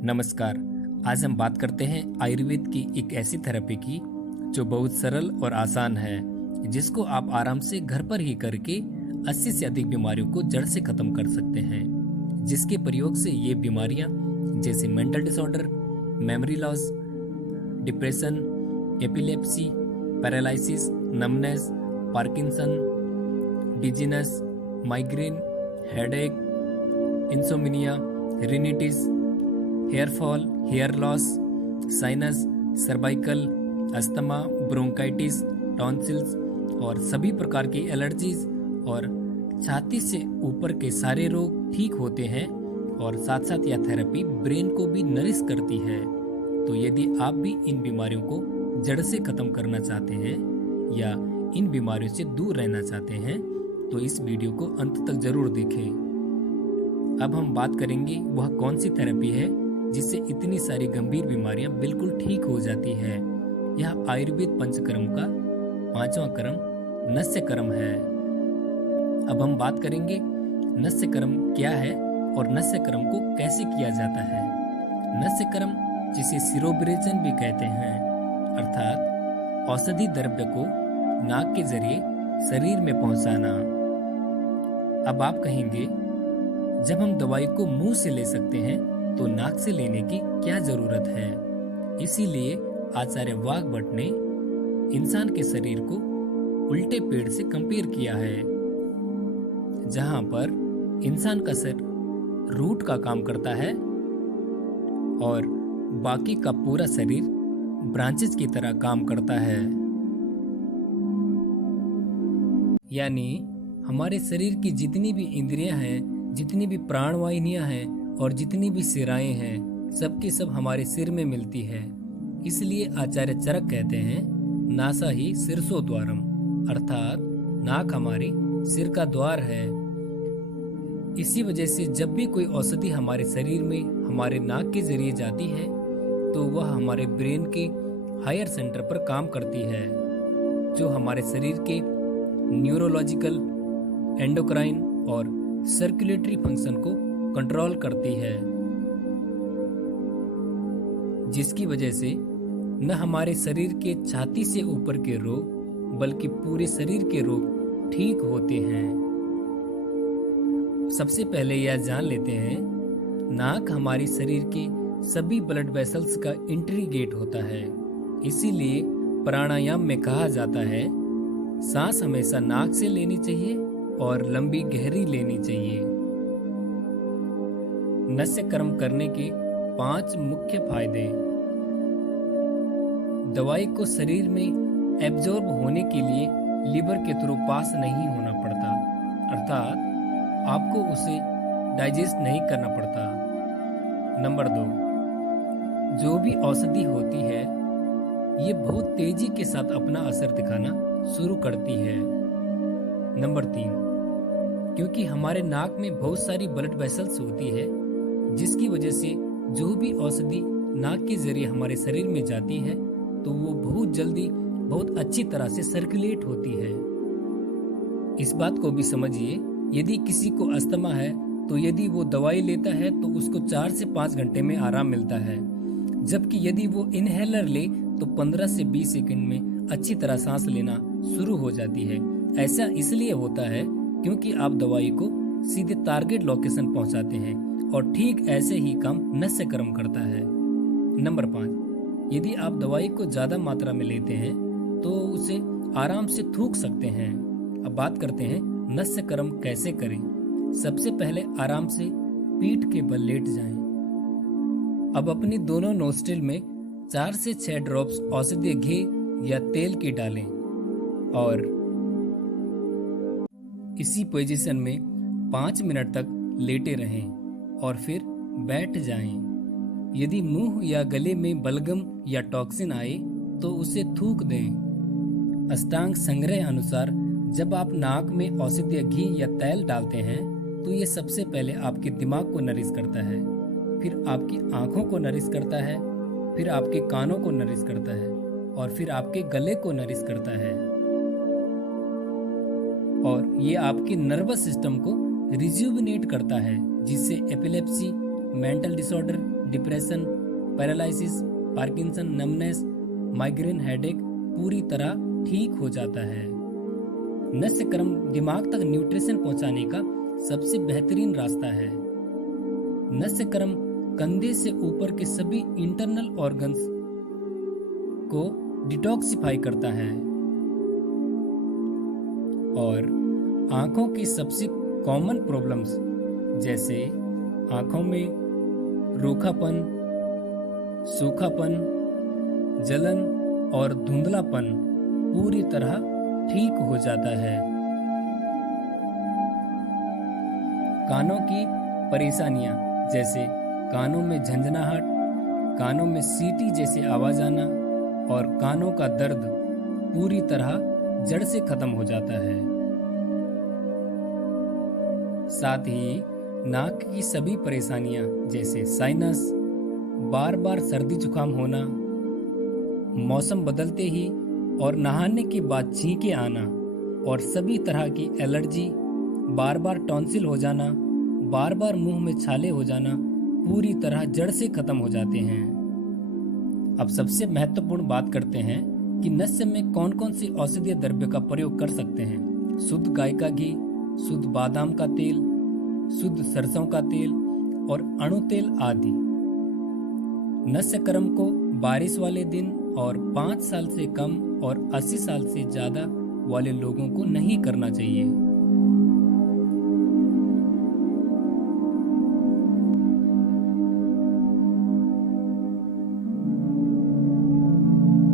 नमस्कार। आज हम बात करते हैं आयुर्वेद की एक ऐसी थेरेपी की जो बहुत सरल और आसान है, जिसको आप आराम से घर पर ही करके 80 से अधिक बीमारियों को जड़ से खत्म कर सकते हैं। जिसके प्रयोग से ये बीमारियां जैसे mental disorder, memory loss, depression, epilepsy, paralysis, numbness, Parkinson, dizziness, migraine, headache, insomnia, rhinitis, hair fall, hair loss, sinus, cervical, asthma, bronchitis, tonsils और सभी प्रकार की एलर्जीज और छाती से ऊपर के सारे रोग ठीक होते हैं। और साथ साथ यह थेरेपी ब्रेन को भी नरिश करती है। तो यदि आप भी इन बीमारियों को जड़ से खत्म करना चाहते हैं या इन बीमारियों से दूर रहना चाहते हैं तो इस वीडियो को अंत तक जरूर देखें। अब हम बात करेंगे वह कौन सी थेरेपी है जिससे इतनी सारी गंभीर बीमारियां बिल्कुल ठीक हो जाती है। यह आयुर्वेद पंचकर्म का 5वां कर्म नस्य कर्म है। अब हम बात करेंगे नस्य कर्म क्या है और नस्य कर्म को कैसे किया जाता है। नस्य कर्म जिसे शिरोविरेचन भी कहते हैं, अर्थात औषधि द्रव्य को नाक के जरिए शरीर में पहुंचाना। अब आप कहेंगे, जब हम दवाई को मुंह से ले सकते हैं तो नाक से लेने की क्या जरूरत है। इसीलिए आचार्य वाग्भट ने इंसान के शरीर को उल्टे पेड़ से कंपेयर किया है, जहां पर इंसान का सिर रूट का काम करता है और बाकी का पूरा शरीर ब्रांचेस की तरह काम करता है। यानी हमारे शरीर की जितनी भी इंद्रियां हैं, जितनी भी प्राणवाहिनियां हैं और जितनी भी सिराएं हैं, सबके सब हमारे सिर में मिलती है। इसलिए आचार्य चरक कहते हैं, नासा ही शीर्षो द्वारम, अर्थात नाक हमारे सिर का द्वार है। इसी वजह से जब भी कोई औषधि हमारे शरीर में हमारे नाक के जरिए जाती है तो वह हमारे ब्रेन के हायर सेंटर पर काम करती है, जो हमारे शरीर के न्यूरोलॉजिकल, एंडोक्राइन और सर्कुलेटरी फंक्शन को कंट्रोल करती है, जिसकी वजह से न हमारे शरीर के छाती से ऊपर के रोग बल्कि पूरे शरीर के रोग ठीक होते हैं। सबसे पहले यह जान लेते हैं, नाक हमारे शरीर के सभी ब्लड वेसल्स का एंट्री गेट होता है। इसीलिए प्राणायाम में कहा जाता है, सांस हमेशा नाक से लेनी चाहिए और लंबी गहरी लेनी चाहिए। नस्य कर्म करने के 5 मुख्य फायदे। दवाई को शरीर में एब्जॉर्ब होने के लिए लीवर के थ्रू पास नहीं होना पड़ता, अर्थात आपको उसे डाइजेस्ट नहीं करना पड़ता। नंबर 2, जो भी औषधि होती है ये बहुत तेजी के साथ अपना असर दिखाना शुरू करती है। नंबर 3, क्योंकि हमारे नाक में बहुत सारी ब्लड वेसल्स होती है, जिसकी वजह से जो भी औषधि नाक के जरिए हमारे शरीर में जाती है तो वो बहुत जल्दी बहुत अच्छी तरह से सर्कुलेट होती है। इस बात को भी समझिए, यदि किसी को अस्थमा है तो यदि वो दवाई लेता है तो उसको 4 से 5 घंटे में आराम मिलता है, जबकि यदि वो इनहेलर ले तो 15 से 20 सेकंड में अच्छी तरह सांस लेना शुरू हो जाती है। ऐसा इसलिए होता है क्योंकि आप दवाई को सीधे टारगेट लोकेशन पहुंचाते हैं और ठीक ऐसे ही काम नस्य कर्म करता है। नंबर 5, यदि आप दवाई को ज्यादा मात्रा में लेते हैं तो उसे आराम से थूक सकते हैं। अब बात करते हैं नस्य कर्म कैसे करें। सबसे पहले आराम से पीठ के बल लेट जाएं। अब अपनी दोनों नोस्ट्रिल में 4 से 6 ड्रॉप्स औषधीय घी या तेल की डालें और इसी पोजीशन में 5 मिनट तक लेटे रहें और फिर बैठ जाएं। यदि मुंह या गले में बलगम या टॉक्सिन आए तो उसे थूक दें। अष्टांग संग्रह अनुसार जब आप नाक में औषधीय घी या तेल डालते हैं तो ये सबसे पहले आपके दिमाग को नरिश करता है, फिर आपकी आंखों को नरिश करता है, फिर आपके कानों को नरिश करता है और फिर आपके गले को नरिश करता है। और ये आपके नर्वस सिस्टम को रिज्यूविनेट करता है, जिससे epilepsy, mental disorder, depression, paralysis, Parkinson, numbness, migraine, headache पूरी तरह ठीक हो जाता है। नस्य कर्म दिमाग तक न्यूट्रिशन पहुंचाने का सबसे बेहतरीन रास्ता है। नस्य कर्म कंधे से ऊपर के सभी इंटरनल ऑर्गन्स को डिटॉक्सिफाई करता है और आंखों की सबसे कॉमन प्रॉब्लम्स जैसे आंखों में रूखापन, सूखापन, जलन और धुंधलापन पूरी तरह ठीक हो जाता है। कानों की परेशानियां जैसे कानों में झंझनाहट, कानों में सीटी जैसी आवाज आना और कानों का दर्द पूरी तरह जड़ से खत्म हो जाता है। साथ ही नाक की सभी परेशानियां जैसे साइनस, बार बार सर्दी जुकाम होना, मौसम बदलते ही और नहाने के बाद छींके आना और सभी तरह की एलर्जी, बार बार टॉन्सिल हो जाना, बार बार मुंह में छाले हो जाना पूरी तरह जड़ से खत्म हो जाते हैं। अब सबसे महत्वपूर्ण बात करते हैं कि नस्य में कौन कौन सी औषधीय द्रव्य का प्रयोग कर सकते हैं। शुद्ध गाय का घी, शुद्ध बादाम का तेल, शुद्ध सरसों का तेल और अणु तेल आदि। नस्य कर्म को बारिश वाले दिन और 5 साल से कम और 80 साल से ज्यादा वाले लोगों को नहीं करना चाहिए।